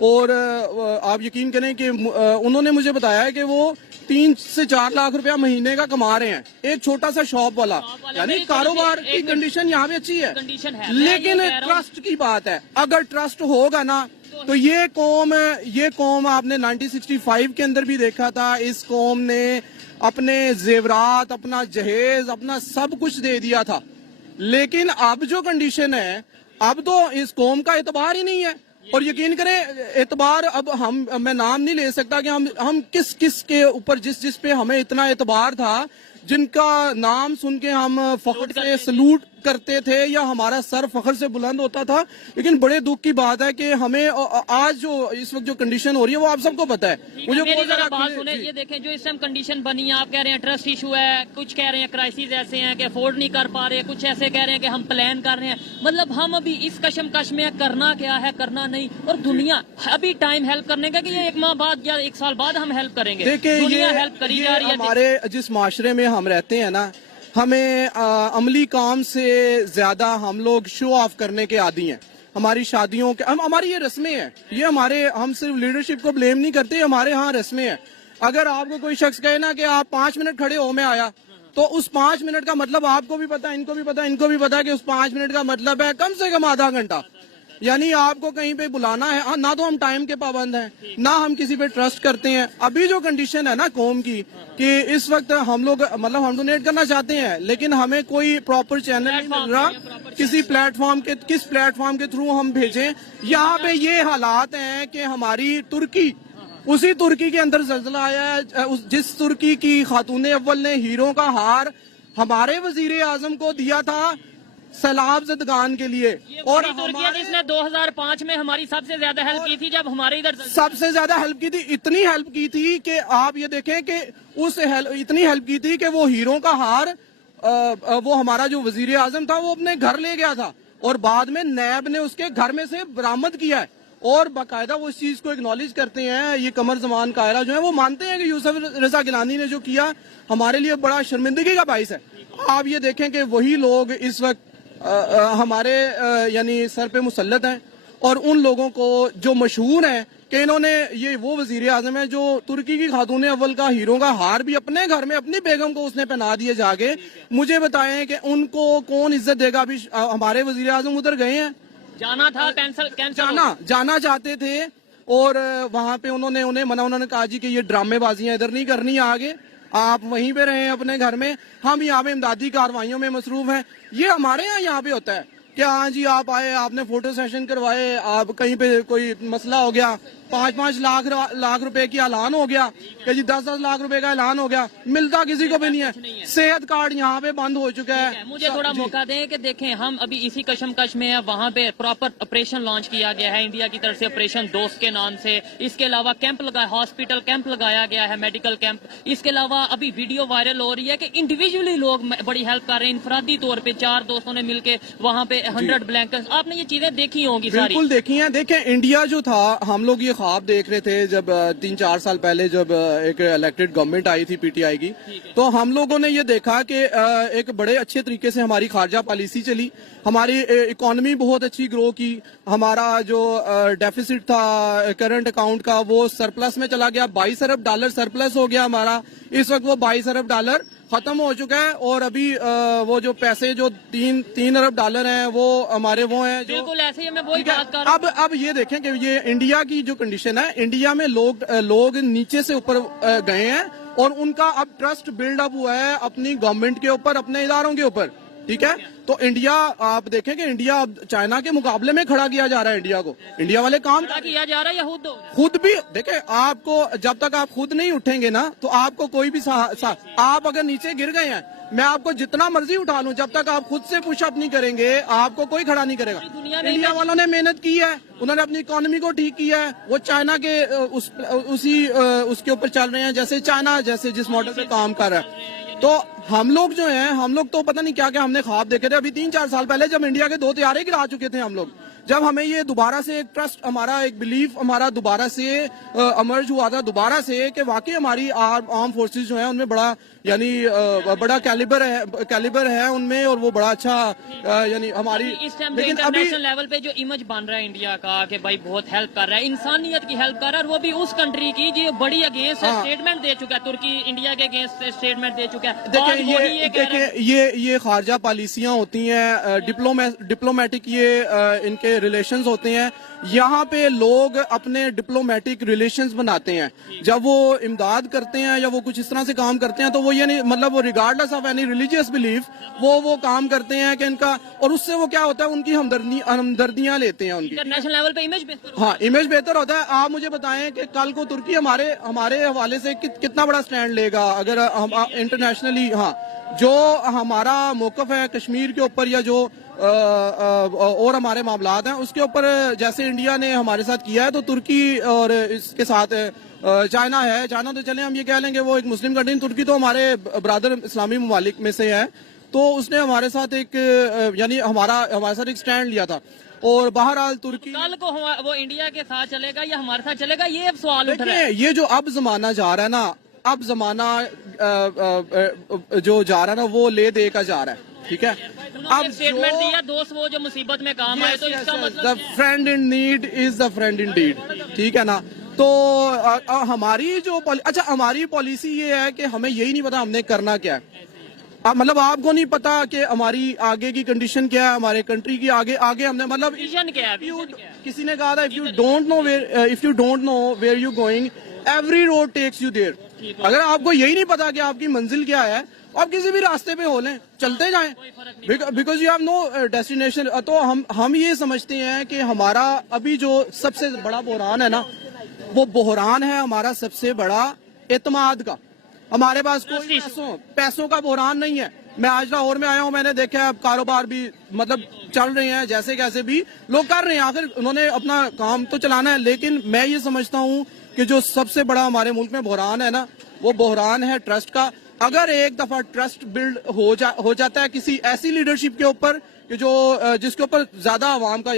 اور آپ یقین کریں کہ انہوں نے مجھے بتایا ہے کہ وہ 3 سے 4 لاکھ روپیہ مہینے کا کما رہے ہیں, ایک چھوٹا سا شاپ والا. یعنی کاروبار کی کنڈیشن یہاں پہ اچھی ہے, لیکن ٹرسٹ کی بات ہے. اگر ٹرسٹ ہوگا نا تو یہ قوم آپ نے 1965 کے اندر بھی دیکھا تھا, اس قوم نے اپنے زیورات, اپنا جہیز, اپنا سب کچھ دے دیا تھا. لیکن اب جو کنڈیشن ہے, اب تو اس قوم کا اعتبار ہی نہیں ہے. اور یقین کریں اعتبار اب میں نام نہیں لے سکتا کہ ہم کس کے اوپر جس پہ ہمیں اتنا اعتبار تھا, جن کا نام سن کے ہم فخر سے سلوٹ کرتے تھے یا ہمارا سر فخر سے بلند ہوتا تھا. لیکن بڑے دکھ کی بات ہے کہ ہمیں آج جو اس وقت جو کنڈیشن ہو رہی ہے وہ آپ سب کو پتا ہے. مجھے بات سنیں, یہ دیکھیں جو اس ٹائم کنڈیشن بنی ہے, آپ کہہ رہے ہیں ٹرسٹ ایشو ہے, کچھ کہہ رہے ہیں کرائسس ایسے ہیں کہ افورڈ نہیں کر پا رہے, کچھ ایسے کہہ رہے ہیں کہ ہم پلان کر رہے ہیں. مطلب ہم ابھی اس کشمکش میں کرنا کیا ہے, کرنا نہیں, اور دنیا ابھی ٹائم ہیلپ کرنے کا کہ یہ 1 ماہ بعد یا 1 سال بعد ہم ہیلپ کریں گے. دنیا ہیلپ کری جا رہی ہے. ہمارے جس معاشرے میں ہم رہتے ہیں نا, ہمیں عملی کام سے زیادہ ہم لوگ شو آف کرنے کے عادی ہیں. ہماری شادیوں کے ہماری یہ رسمیں ہیں, یہ ہم صرف لیڈرشپ کو بلیم نہیں کرتے, ہمارے ہاں رسمیں ہیں. اگر آپ کو کوئی شخص کہے نا کہ آپ 5 منٹ کھڑے ہو, میں آیا, تو اس 5 منٹ کا مطلب آپ کو بھی پتا, ان کو بھی پتا, ان کو بھی پتا کہ اس 5 منٹ کا مطلب ہے کم سے کم آدھا گھنٹہ. یعنی آپ کو کہیں پہ بلانا ہے, نہ تو ہم ٹائم کے پابند ہیں, نہ ہم کسی پہ ٹرسٹ کرتے ہیں. ابھی جو کنڈیشن ہے نا قوم کی کہ اس وقت ہم لوگ مطلب ہم ڈونیٹ کرنا چاہتے ہیں, لیکن ہمیں کوئی پراپر چینل نہیں مل رہا کس پلیٹ فارم کے تھرو ہم بھیجیں. یہاں پہ یہ حالات ہیں کہ ہماری اسی ترکی کے اندر زلزلہ آیا ہے, جس ترکی کی خاتون اول نے ہیروں کا ہار ہمارے وزیر اعظم کو دیا تھا سیلاب زدگان کے لیے. اور جس نے 2005 میں ہماری سب سے زیادہ ہیلپ کی تھی, جب ہمارے ادھر سب سے زیادہ ہیلپ کی تھی, اتنی ہیلپ کی تھی کہ آپ یہ دیکھیں کہ اتنی ہیلپ کی تھی کہ وہ ہیروں کا ہار وہ ہمارا جو وزیر اعظم تھا وہ اپنے گھر لے گیا تھا, اور بعد میں نیب نے اس کے گھر میں سے برآمد کیا ہے, اور باقاعدہ وہ اس چیز کو اگنالج کرتے ہیں. یہ قمر زمان قاہرہ جو ہے وہ مانتے ہیں کہ یوسف رضا گیلانی نے جو کیا ہمارے لیے بڑا شرمندگی کا باعث ہے. آپ یہ دیکھیں کہ وہی لوگ اس وقت ہمارے یعنی سر پہ مسلط ہیں, اور ان لوگوں کو جو مشہور ہیں کہ انہوں نے وہ وزیر اعظم ہے جو ترکی کی خاتون اول کا ہیروں کا ہار بھی اپنے گھر میں اپنی بیگم کو اس نے پہنا دیے جا کے. مجھے بتائیں کہ ان کو کون عزت دے گا. ابھی ہمارے وزیر اعظم ادھر گئے ہیں, جانا تھا, جانا چاہتے تھے, اور وہاں پہ انہوں نے انہوں نے کہا جی کہ یہ ڈرامے بازیاں ادھر نہیں کرنی, آگے آپ وہیں پہ رہیں اپنے گھر میں, ہم یہاں پہ امدادی کاروائیوں میں مصروف ہیں. یہ ہمارے یہاں پہ ہوتا ہے کہ ہاں جی آپ آئے, آپ نے فوٹو سیشن کروائے, آپ کہیں پہ کوئی مسئلہ ہو گیا, 5 لاکھ روپے کی اعلان ہو گیا کہ جی 10 لاکھ روپے کا اعلان ہو گیا, ملتا کسی کو بھی نہیں ہے. صحت کارڈ یہاں پہ بند ہو چکا ہے. مجھے تھوڑا موقع دیں کہ دیکھیں ہم ابھی اسی کشمکش میں ہیں, وہاں پہ پراپر آپریشن لانچ کیا گیا ہے انڈیا کی طرف سے, آپریشن دوست کے نام سے. اس کے علاوہ ہاسپٹل کیمپ لگایا گیا ہے, میڈیکل کیمپ. اس کے علاوہ ابھی ویڈیو وائرل ہو رہی ہے کہ انڈیویجولی لوگ بڑی ہیلپ کر رہے ہیں, انفرادی طور پہ 4 دوستوں نے مل کے وہاں پہ 100 بلینکٹس. آپ نے یہ چیزیں دیکھی ہوں گی ساری. بالکل دیکھی ہیں. دیکھیں انڈیا جو تھا, ہم لوگ یہ خواب دیکھ رہے تھے جب 3-4 سال پہلے جب ایک الیکٹڈ گورنمنٹ آئی تھی پی ٹی آئی کی, تو ہم لوگوں نے یہ دیکھا کہ ایک بڑے اچھے طریقے سے ہماری خارجہ پالیسی چلی, ہماری اکانومی بہت اچھی گرو کی, ہمارا جو ڈیفیسٹ تھا کرنٹ اکاؤنٹ کا وہ سرپلس میں چلا گیا, $22 ارب سرپلس ہو گیا ہمارا. اس وقت وہ $22 ارب ختم ہو چکا ہے, اور ابھی وہ جو پیسے جو $3 ارب ہیں وہ ہمارے وہ ہیں جو بالکل ایسے ہی. میں وہی بات کر رہا ہوں. اب یہ دیکھیں کہ یہ انڈیا کی جو کنڈیشن ہے, انڈیا میں لوگ نیچے سے اوپر گئے ہیں, اور ان کا اب ٹرسٹ بلڈ اپ ہوا ہے اپنی گورنمنٹ کے اوپر, اپنے اداروں کے اوپر. ٹھیک ہے, تو انڈیا آپ دیکھیں کہ انڈیا اب چائنا کے مقابلے میں کھڑا کیا جا رہا ہے. انڈیا کو انڈیا والے کام کیا جا رہا ہے, یا خود بھی دیکھیں, آپ کو جب تک آپ خود نہیں اٹھیں گے نا تو آپ کو کوئی بھی آپ اگر نیچے گر گئے ہیں, میں آپ کو جتنا مرضی اٹھا لوں, جب تک آپ خود سے پش اپ نہیں کریں گے آپ کو کوئی کھڑا نہیں کرے گا. انڈیا والوں نے محنت کی ہے, انہوں نے اپنی اکانومی کو ٹھیک کیا ہے, وہ چائنا کے اس کے اوپر چل رہے ہیں, جیسے چائنا جس ماڈل پہ کام کر رہا ہے. تو ہم لوگ جو ہیں ہم لوگ تو پتہ نہیں کیا کیا ہم نے خواب دیکھے تھے ابھی 3-4 سال پہلے جب انڈیا کے 2 طیارے گرا چکے تھے ہم لوگ. جب ہمیں یہ دوبارہ سے ایک ٹرسٹ ہمارا ایک بلیف ہمارا دوبارہ سے امرج ہوا تھا دوبارہ سے کہ واقعی ہماری آرم فورسز جو ہیں ان میں بڑا یعنی بڑا کیلیبر ہے ان میں اور وہ بڑا اچھا یعنی ہماری. اس ٹائم انٹرنیشنل لیول پہ جو امیج بن رہا ہے انڈیا کا کہ بھائی بہت ہیلپ کر رہا ہے, انسانیت کی ہیلپ کر رہا ہے, اور وہ بھی اس کنٹری کی جو بڑی اگینسٹ اسٹیٹمنٹ دے چکا ہے. ترکی انڈیا کے اگینسٹ اسٹیٹمنٹ دے چکا ہے. دیکھیں یہ خارجہ پالیسیاں ہوتی ہیں, ڈپلومیٹک یہ ان کے ریلیشنز ہوتے ہیں. یہاں پہ لوگ اپنے ڈپلومیٹک ریلیشنز بناتے ہیں. جب وہ امداد کرتے ہیں یا وہ کچھ اس طرح سے کام کرتے ہیں تو وہ یعنی مطلب وہ regardless of any religious belief وہ کام کرتے ہیں کہ ان کا, اور اس سے وہ کیا ہوتا ہے ان کی ہمدردیاں لیتے ہیں ان کی. انٹرنیشنل لیول پہ امیج بہتر ہاں امیج بہتر ہوتا ہے. آپ مجھے بتائیں کہ کل کو ترکی ہمارے حوالے سے کتنا بڑا سٹینڈ لے گا اگر ہم انٹرنیشنلی. ہاں جو ہمارا موقف ہے کشمیر کے اوپر یا جو اور ہمارے معاملات ہیں اس کے اوپر جیسے انڈیا نے ہمارے ساتھ کیا ہے تو ترکی اور اس کے ساتھ چائنا ہے. چائنا تو چلیں ہم یہ کہہ لیں کہ وہ ایک مسلم کنٹری, ترکی تو ہمارے برادر اسلامی ممالک میں سے ہے, تو اس نے ہمارے ساتھ ایک یعنی ہمارے ساتھ ایک سٹینڈ لیا تھا. اور بہرحال ترکی کل کو وہ انڈیا کے ساتھ چلے گا یا ہمارے ساتھ چلے گا, یہ سوال اٹھ رہا ہے. یہ جو اب زمانہ جا رہا ہے نا, اب زمانہ جو جا رہا ہے نا وہ لے دے کا جا رہا ہے. ٹھیک ہے, اب اسٹیٹمنٹ دیا دوست وہ جو مصیبت میں کام آئے, تو اس کا مطلب the friend in need is the friend indeed. ٹھیک ہے نا. تو ہماری جو اچھا ہماری پالیسی یہ ہے کہ ہمیں یہی نہیں پتا ہم نے کرنا کیا ہے. مطلب آپ کو نہیں پتا کہ ہماری آگے کی کنڈیشن کیا ہے, ہمارے کنٹری کی آگے ہم نے مطلب ویژن کیا ہے. کسی نے کہا تھا if you don't know where you going every road takes you there. اگر آپ کو یہی نہیں پتا کہ آپ کی منزل کیا ہے, آپ کسی بھی راستے پہ ہو لیں چلتے جائیں because you have no destination. تو ہم یہ سمجھتے ہیں کہ ہمارا ابھی جو سب سے بڑا بحران ہے نا وہ بحران ہے ہمارا سب سے بڑا اعتماد کا. ہمارے پاس کوئی پیسوں کا بحران نہیں ہے. میں آج لاہور میں آیا ہوں, میں نے دیکھا ہے کاروبار بھی مطلب چل رہے ہیں جیسے کیسے بھی لوگ کر رہے ہیں, آخر انہوں نے اپنا کام تو چلانا ہے. لیکن میں یہ سمجھتا ہوں کہ جو سب سے بڑا ہمارے ملک میں بحران ہے نا وہ بحران ہے ٹرسٹ کا. اگر ایک دفعہ ٹرسٹ بلڈ ہو جاتا ہے کسی ایسی لیڈرشپ کے اوپر کہ جو جس کے اوپر زیادہ عوام کا